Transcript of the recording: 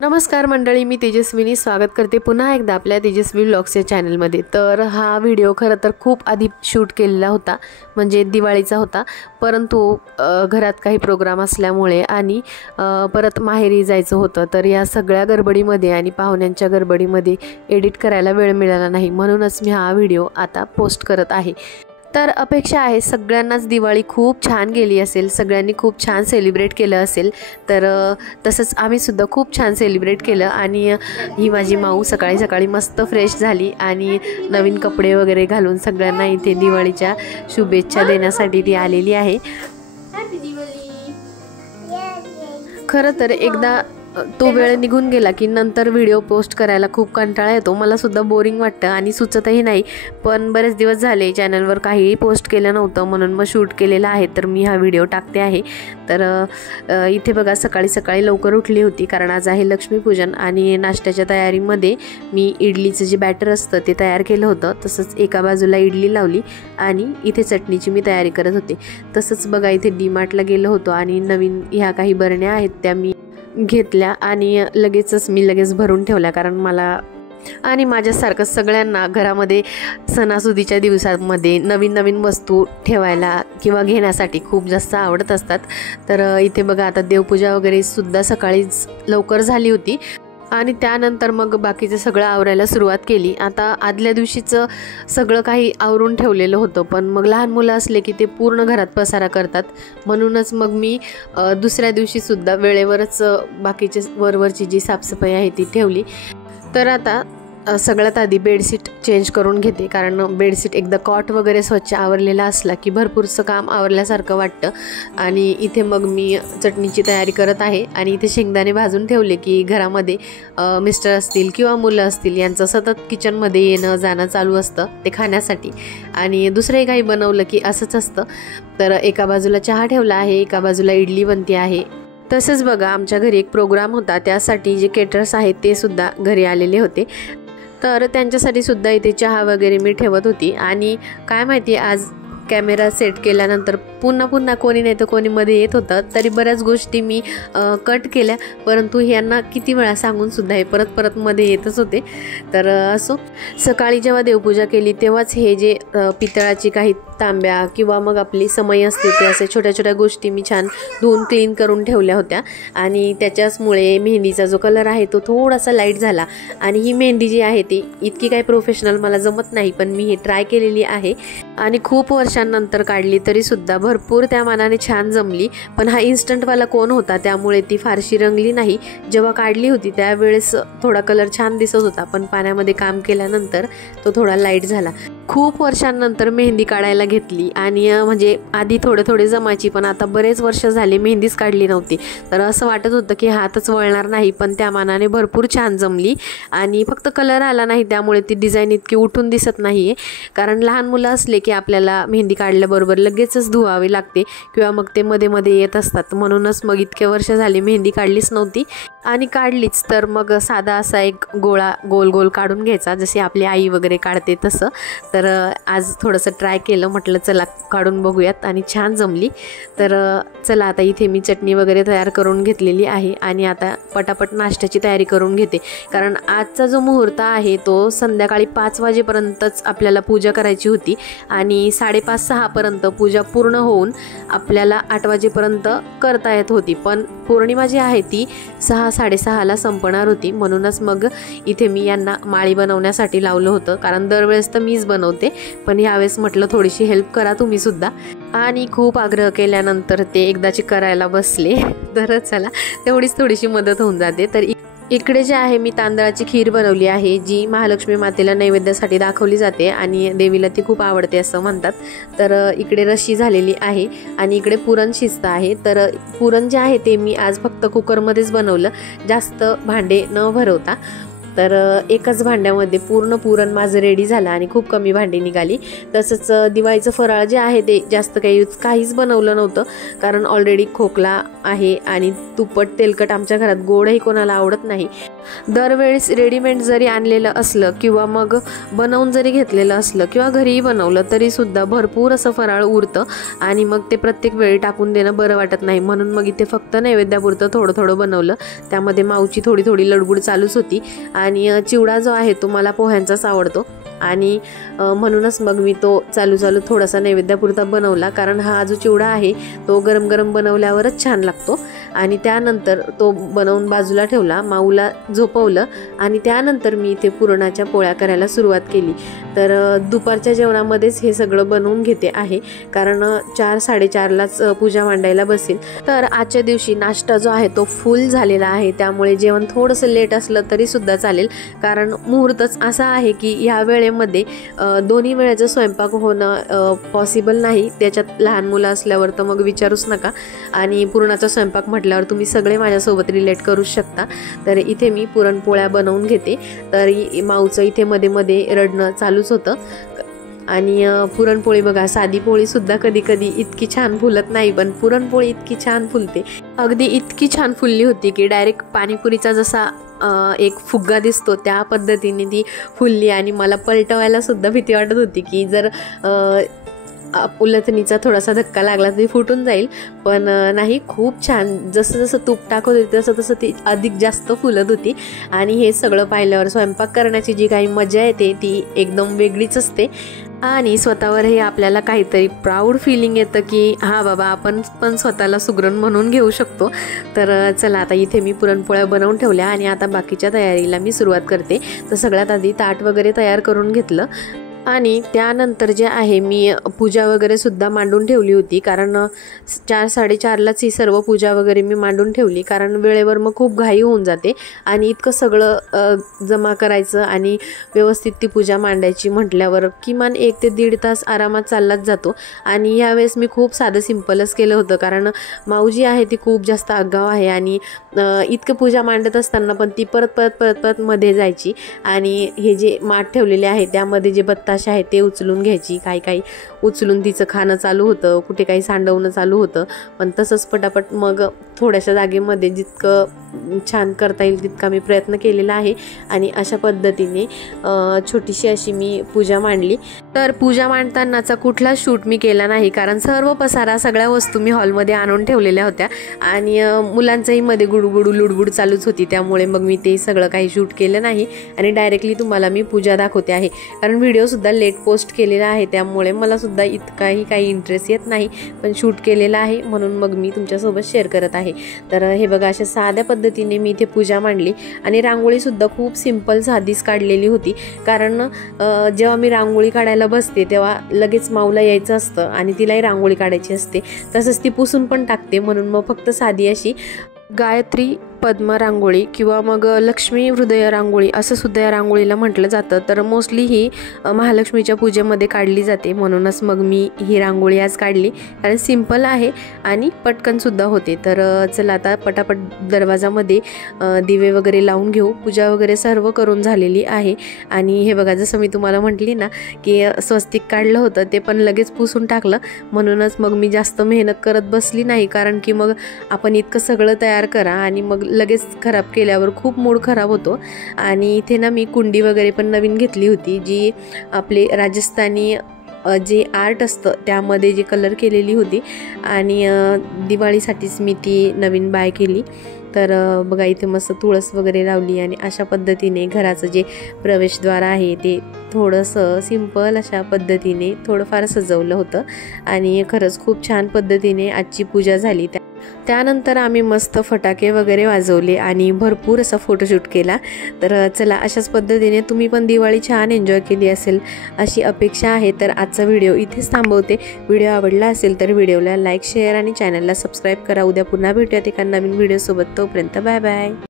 नमस्कार मंडळी, मी तेजस्विनी स्वागत करते पुन्हा एकदा आपल्या तेजस्वी व्लॉग्स या चॅनलमध्ये। तर हा व्हिडिओ खरं तर खूप आधी शूट केलेला होता, म्हणजे दिवाळीचा होता, परंतु घरात काही प्रोग्राम असल्यामुळे आणि परत माहेरी जायचं होतं, तर या सगळ्या गडबडीमध्ये आणि पाहुण्यांच्या गडबडीमध्ये एडिट करायला वेळ मिळाला नाही, म्हणूनच मी हा व्हिडिओ आता पोस्ट करत आहे। तर अपेक्षा आहे सगळ्यांनाच दिवाळी खूप छान गेली असेल, सगळ्यांनी खूप छान सेलिब्रेट केलं असेल। तर तसंच आम्ही सुद्धा खूप छान सेलिब्रेट केलं आणि ही माझी माऊ सकाळी सकाळी मस्त फ्रेश झाली आणि नवीन कपडे वगैरे घालून सगळ्यांना इथे दिवाळीच्या शुभेच्छा देण्यासाठी ती आलेली आहे। खरं तर एकदा तो वेळ निघून गेला की नंतर व्हिडिओ पोस्ट करायला खूप कंटाळा येतो, मला सुद्धा बोरिंग वाटतं आणि सुचतही नाही। पण बरेच दिवस झाले चॅनलवर काहीही पोस्ट केलं नव्हतं, म्हणून मग शूट केलेला आहे, तर मी हा व्हिडिओ टाकते आहे। तर इथे बघा सकाळी सकाळी लवकर उठली होती, कारण आज आहे लक्ष्मीपूजन आणि नाश्त्याच्या तयारीमध्ये मी इडलीचं जे बॅटर असतं ते तयार केलं होतं। तसंच एका बाजूला इडली लावली आणि इथे चटणीची मी तयारी करत होते। तसंच बघा इथे डीमार्टला गेलो होतो आणि नवीन ह्या काही बरण्या आहेत त्या मी घेतल्या आणि लगेच भरून ठेवल्या, कारण मला आणि माझ्यासारखं सगळ्यांना घरामध्ये सणासुदीच्या दिवसांमध्ये नवीन नवीन वस्तू ठेवायला किंवा घेण्यासाठी खूप जास्त आवडत असतात। तर इथे बघा आता देवपूजा वगैरे सुद्धा सकाळीच लवकर झाली होती आणि त्यानंतर मग बाकीचं सगळं आवरायला सुरुवात केली। आता आदल्या दिवशीचं सगळं काही आवरून ठेवलेलं होतं, पण मग लहान मुलं असले की ते पूर्ण घरात पसारा करतात, म्हणूनच मग मी दुसऱ्या दिवशीसुद्धा वेळेवरच बाकीचे वरवरची जी साफसफाई आहे ती ठेवली। तर आता सगळ्यात आधी बेडशीट चेंज करून घेते, कारण बेडशीट एकदा कॉट वगैरे स्वच्छ आवरलेला असला की भरपूरचं काम आवरल्यासारखं वाटतं। आणि इथे मग मी चटणीची तयारी करत आहे आणि इथे शेंगदाणे भाजून ठेवले की घरामध्ये मिस्टर असतील किंवा मुलं असतील यांचं सतत किचनमध्ये येणं जाणं चालू असतं ते खाण्यासाठी, आणि दुसरंही काही बनवलं की असंच असतं। तर एका बाजूला चहा ठेवला आहे, एका बाजूला इडली बनते आहे। तसंच बघा आमच्या घरी एक प्रोग्राम होता, त्यासाठी जे केटर्स आहेत ते सुद्धा घरी आलेले होते, तर त्यांच्यासाठी सुद्धा इथे चहा वगैरे मी ठेवत होती। आणि काय माहिती आज कॅमेरा सेट केल्यानंतर पुन्हा कोणी नाही तर कोणी मध्ये येत होतं, तरी बऱ्याच गोष्टी मी कट केल्या, परंतु यांना किती वेळा सांगून सुद्धा हे परत मध्ये येतच होते। तर असो, सकाळी जेव्हा देवपूजा केली तेव्हाच हे जे पितळाची काही तांब्या किंवा मग आपली समई असते ते असे छोट्या छोट्या गोष्टी मी छान धुवून क्लीन करून ठेवल्या होत्या, आणि त्याच्याचमुळे मेहंदीचा जो कलर आहे तो थोडासा लाईट झाला। आणि ही मेहंदी जी आहे ती इतकी काही प्रोफेशनल मला जमत नाही, पण मी हे ट्राय केलेली आहे आणि खूप वर्षांनंतर काढली तरी सुद्धा भरपूर त्या मानाने छान जमली। पण हा इन्स्टंटवाला कोन होता त्यामुळे ती फारशी रंगली नाही, जेव्हा काढली होती त्यावेळेस थोडा कलर छान दिसत होता, पण पाण्यामध्ये काम केल्यानंतर तो थोडा लाईट झाला। खूप वर्षांनंतर मेहंदी काढायला घेतली आणि म्हणजे आधी थोडे जमायची, पण आता बरेच वर्ष झाले मेहंदीच काढली नव्हती, तर असं वाटत होतं की हातच वळणार नाही, पण त्या मानाने भरपूर छान जमली। आणि फक्त कलर आला नाही त्यामुळे ती डिझाईन इतकी उठून दिसत नाहीये, कारण लहान मुलं असले की आपल्याला मेहंदी काढल्याबरोबर लगेचच धुवावी लागते किंवा मग ते मध्ये येत असतात, म्हणूनच मग इतके वर्ष झाली मेहंदी काढलीच नव्हती। आणि काढलीच तर मग साधा असा एक गोळा गोल गोल काढून घ्यायचा, जशी आपली आई वगैरे काढते तसं। तर आज थोडंसं ट्राय केलं, म्हटलं चला काढून बघूयात, आणि छान जमली। तर चला आता इथे मी चटणी वगैरे तयार करून घेतलेली आहे आणि आता पटापट नाश्त्याची तयारी करून घेते, कारण आजचा जो मुहूर्त आहे तो संध्याकाळी 5 वाजेपर्यंतच आपल्याला पूजा करायची होती आणि 5:30-6 पर्यंत पूजा पूर्ण होऊन आपल्याला 8 वाजेपर्यंत करता येत होती, पण पौर्णिमा जी आहे ती 6-6:30ला संपणार होती, म्हणूनच मग इथे मी यांना माळी बनवण्यासाठी लावलं होतं, कारण दरवेळेस तर मीच बनवते, पण यावेळेस म्हटलं थोडीशी हेल्प करा तुम्ही सुद्धा, आणि खूप आग्रह केल्यानंतर ते एकदाची करायला बसले। तर चला तेवढीच थोडीशी मदत होऊन जाते। तर इकडे जे आहे मी तांदळाची खीर बनवली आहे, जी महालक्ष्मी मातेला नैवेद्यासाठी दाखवली जाते आणि देवीला ती खूप आवडते असं म्हणतात। तर इकडे रशी झालेली आहे आणि इकडे पुरण शिजतं आहे। तर पुरण जे आहे ते मी आज फक्त कुकरमध्येच बनवलं, जास्त भांडे न भरवता। तर एकाच भांड्यामध्ये पूर्ण पुरण माझं रेडी झालं आणि खूप कमी भांडी निघाली. तसंच दिवाळीचं फराळ जे आहे ते जास्त काहीच बनवलं नव्हतं, कारण ऑलरेडी खोकला आहे आणि तुपट तेलकट आमच्या घरात गोडही कोणाला आवडत नाही. दरवेळेस रेडीमेड जरी आणलेलं असलं किंवा मग बनवून जरी घेतलेलं असलं किंवा घरीही बनवलं तरी सुद्धा भरपूर असं फराळ उरतं आणि मग ते प्रत्येक वेळी टाकून देणं बरं वाटत नाही. म्हणून मग इथे फक्त नैवेद्यापुरतं थोडं थोडं बनवलं. त्यामध्ये माऊची थोडी थोडी लडबुड चालूच होती आणि चिवडा जो आहे तो मला पोह्यांचाच आवडतो आणि म्हणूनच मग मी तो चालू थोडासा नैवेद्यापुरता बनवला, कारण हा जो चिवडा आहे तो गरम गरम बनवल्यावरच छान लागतो. आणि त्यानंतर तो बनवून बाजूला ठेवला, माऊला झोपवलं आणि त्यानंतर मी इथे पुरणाच्या पोळ्या करायला सुरुवात केली. तर दुपारच्या जेवणामध्येच हे सगळं बनवून घेते आहे, कारण 4-4:30लाच पूजा मांडायला बसेल. तर आजच्या दिवशी नाश्ता जो आहे तो फुल झालेला आहे, त्यामुळे जेवण थोडंसं लेट असलं तरी सुद्धा चालेल, कारण मुहूर्तच असा आहे की ह्या वेळेमध्ये दोन्ही वेळेचं स्वयंपाक होणं पॉसिबल नाही. त्याच्यात लहान मुलं असल्यावर तर मग विचारूच नका, आणि पुरणाचा स्वयंपाक म्हटल्यावर तुम्ही सगळे माझ्यासोबत रिलेट करूच शकता. तर इथे मी पुरणपोळ्या बनवून घेते. तर माऊचं इथे मध्ये मध्ये रडणं चालूच होतं. आणि पुरणपोळी बघा, साधी पोळी सुद्धा कधी कधी इतकी छान फुलत नाही, पण पुरणपोळी इतकी छान फुलते. अगदी इतकी छान फुलली होती की डायरेक्ट पाणीपुरीचा जसा एक फुग्गा दिसतो त्या पद्धतीने ती फुलली. आणि मला पलटवायला सुद्धा भीती वाटत होती की जर उलथणीचा थोडासा धक्का लागला तरी फुटून जाईल, पण नाही, खूप छान. जसं जसं तूप टाकत होती तसं ती अधिक जास्त फुलत होती. आणि हे सगळं पाहिल्यावर स्वयंपाक करण्याची जी काही मजा येते ती एकदम वेगळीच असते आणि स्वतःवरही आपल्याला काहीतरी प्राऊड फिलिंग येतं की हा बाबा, आपण पण स्वतःला सुगरण म्हणून घेऊ शकतो. तर चला, आता इथे मी पुरणपोळ्या बनवून ठेवल्या आणि आता बाकीच्या तयारीला मी सुरुवात करते. तर सगळ्यात आधी ताट वगैरे तयार करून घेतलं आणि त्यानंतर जे आहे मी पूजा वगैरे सुद्धा मांडून ठेवली होती, कारण 4-4:30लाच ही सर्व पूजा वगैरे मी मांडून ठेवली, कारण वेळेवर मग खूप घाई होऊन जाते आणि इतकं सगळं जमा करायचं आणि व्यवस्थित ती पूजा मांडायची म्हटल्यावर किमान 1 ते 1.5 तास आरामात चाललाच जातो. आणि यावेळेस मी खूप साधं सिंपलच केलं होतं, कारण माऊ जी आहे ती खूप जास्त आगाऊ आहे आणि इतकं पूजा मांडत असताना पण ती परत मध्ये जायची आणि हे जे माठ ठेवलेले आहे त्यामध्ये जे बत्ता आहे ते उचलून घ्यायची. काही उचलून तिचं खाणं चालू होतं, कुठे काही सांडवणं चालू होतं, पण तसंच पटापट मग थोड्याशा जागेमध्ये जितकं छान करता येईल तितका मी प्रयत्न केलेला आहे. आणि अशा पद्धतीने छोटीशी अशी मी पूजा मांडली. तर पूजा मांडतानाचा कुठला शूट मी केला नाही, कारण सर्व पसारा, सगळ्या वस्तू मी हॉलमध्ये आणून ठेवलेल्या होत्या आणि मुलांचंही मध्ये गुडगुडू लुडबुड चालूच होती, त्यामुळे मग मी ते सगळं काही शूट केलं नाही आणि डायरेक्टली तुम्हाला मी पूजा दाखवते आहे. कारण व्हिडिओ सुद्धा लेट पोस्ट केलेला आहे, त्यामुळे मला सुद्धा इतकाही काही इंटरेस्ट येत नाही, पण शूट केलेला आहे म्हणून मग मी तुमच्यासोबत शेअर करत आहे. तर हे बघा, अशा साध्या पद्धतीने मी इथे पूजा मांडली आणि रांगोळी सुद्धा खूप सिंपल साधीच काढलेली होती, कारण जेव्हा मी रांगोळी काढायला बसते तेव्हा लगेच माऊला यायचं असतं आणि तिलाही रांगोळी काढायची असते, तसंच ती पुसून पण टाकते. म्हणून मग फक्त साधी अशी गायत्री पद्म रांगोळी किंवा मग लक्ष्मी हृदय रांगोळी असं सुद्धा या रांगोळीला म्हटलं जातं. तर मोस्टली ही महालक्ष्मीच्या पूजेमध्ये काढली जाते, म्हणूनच मग मी ही रांगोळी आज काढली, कारण सिंपल आहे आणि पटकन सुद्धा होते. तर चला, आता पटापट दरवाजामध्ये दिवे वगैरे लावून घेऊ. पूजा वगैरे सर्व करून झालेली आहे आणि हे बघा, जसं मी तुम्हाला म्हटली ना की स्वस्तिक काढलं होतं ते पण लगेच पुसून टाकलं, म्हणूनच मग मी जास्त मेहनत करत बसली नाही, कारण की मग आपण इतकं सगळं तयार करा आणि मग लगेच खराब केल्यावर खूप मूड खराब होतो. आणि इथे ना मी कुंडी वगैरे पण नवीन घेतली होती, जी आपले राजस्थानी जे आर्ट असतं त्यामध्ये जी कलर केलेली होती आणि दिवाळीसाठीच मी ती नवीन बाय केली. तर बघा, इथे मस्त तुळस वगैरे लावली आणि अशा पद्धतीने घराचं जे प्रवेशद्वार आहे ते थोडंसं सिंपल अशा पद्धतीने थोडंफार सजवलं होतं आणि खरंच खूप छान पद्धतीने आजची पूजा झाली. त्यानंतर आम्ही मस्त फटाके वगैरे वाजवले आणि भरपूर असा फोटोशूट केला. तर चला, अशाच पद्धतीने तुम्ही पण दिवाळी छान एन्जॉय केली असेल अशी अपेक्षा आहे. तर आजचा व्हिडिओ इथेच थांबवते. व्हिडिओ आवडला असेल तर व्हिडिओला लाईक, शेअर आणि चॅनलला सबस्क्राईब करा. उद्या पुन्हा भेटूयात एका नवीन व्हिडिओसोबत. तोपर्यंत बाय बाय.